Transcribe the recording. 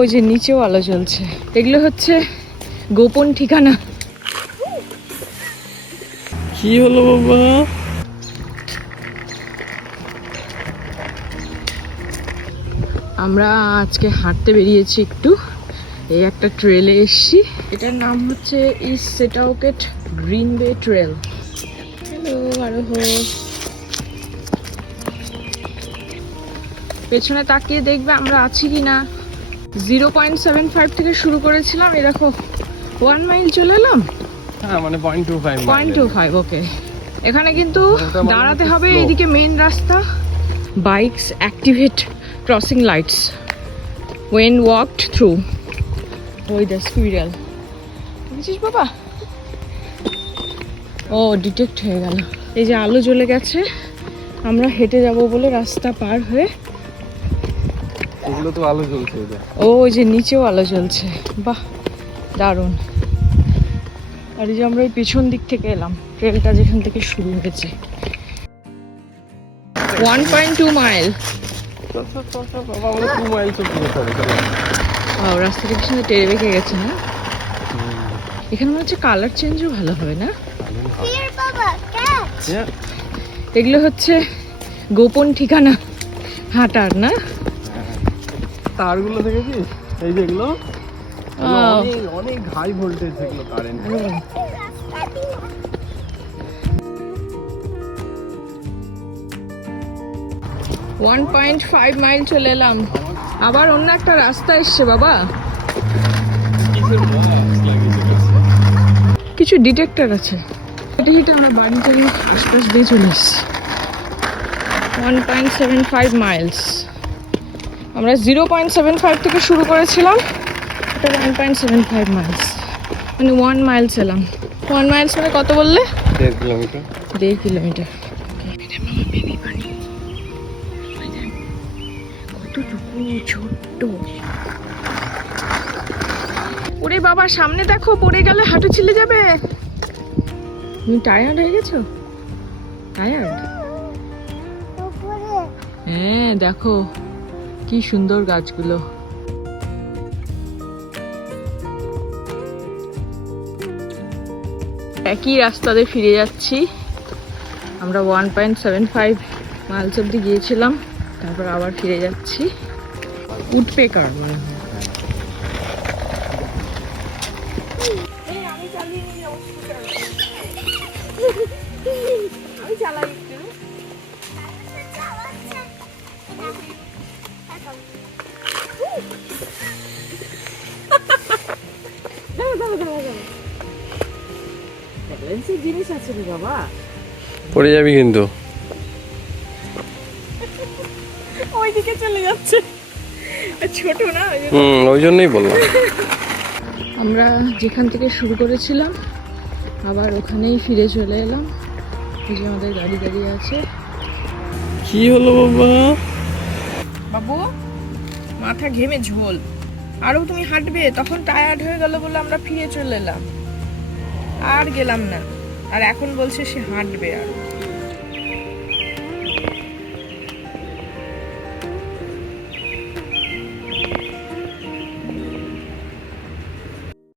ওই যে নিচেও আলো জ্বলছে। এগুলো হচ্ছে গোপন ঠিকানা। কি হলো বাবা? আমরা আজকে হাঁটতে বেরিয়েছি একটু। এই একটা ট্রেলে এসছি। এটার নাম হচ্ছে East Setauket Green Bay trail hello Aroh পেছনে তাকিয়ে দেখবে আমরা আছি কি না জিরো পয়েন্ট সেভেন ফাইভ থেকে শুরু করেছিলাম। এই দেখো ওয়ান মাইল চলে এলাম? হ্যাঁ মানে point two five point two five okay এখানে কিন্তু মানে দাঁড়াতে হবে। এইদিকে মেন রাস্তা। Bikes activate crossing lights when walked through ওই দ্য স্কুইরাল দেখেছিস বাবা? ও ডিটেক্ট হয়ে গেল। এই যে আলো জ্বলে গেছে। আমরা হেঁটে যাব বলে রাস্তা পার হয়ে এগুলো তো আলো জ্বলছে ও ওই যে নিচেও আলো জ্বলছে। বাহ দারুণ। আর এই যে আমরা এই পিছন দিক থেকে এলাম ট্রেলটা যেখান থেকে শুরু হয়েছে। ওয়ান পয়েন্ট টু মাইল ও রাস্তাটা কি সুন্দর টেরে বেঁকে গেছে না? এখানে মনে হচ্ছে কালার চেঞ্জও ভালো হবে না? এগুলো হচ্ছে গোপন ঠিকানা হাঁটার না? তারগুলো দেখেছিস? এই যেগুলো অনেক অনেক হাই ভোল্টেজ এগুলো current one point five mile চলে এলাম। আবার অন্য একটা রাস্তা এসছে বাবা। কিছু ডিটেক্টর আছে। হেঁটে হেঁটে আমরা বাড়ি থেকে আশপাশ দিয়ে চলে এসেছি। One point seven five miles আমরা জিরো পয়েন্ট সেভেন ফাইভ থেকে শুরু করেছিলাম। এটা one point seven five miles মানে ওয়ান মাইল এলাম ওয়ান মাইলস মানে কত বললে? দেড় কিলোমিটার দেড় কিলোমিটার ছোট্ট ওরে বাবা সামনে দেখো পড়ে গেলে হাঁটু ছিলে যাবে। তুমি টায়ার্ড হয়ে গেছো? টায়ার্ড হ্যাঁ দেখো। কি সুন্দর গাছগুলো। একই রাস্তাতে ফিরে যাচ্ছি। আমরা one point seven five miles অব্দি গিয়েছিলাম, তারপর আবার ফিরে যাচ্ছি। উডপেকার মনে হয় জিনিস আছে রে বাবা পড়ে যাবি কিন্তু। ওইদিকে চলে যাচ্ছে। ছোট না হুম ওই জন্যই বললাম। আমরা যেখান থেকে শুরু করেছিলাম আবার ওখানেই ফিরে চলে এলাম। যে আমাদের গাড়ি দাঁড়িয়ে আছে। কি হলো বাবা? বাবু। মাথা ঘেমে ঝোল। আরও তুমি হাঁটবে, তখন টায়ার্ড হয়ে গেল বলে আমরা ফিরে চলে এলাম। আর গেলাম না। আর এখন বলছে সে হাঁটবে আর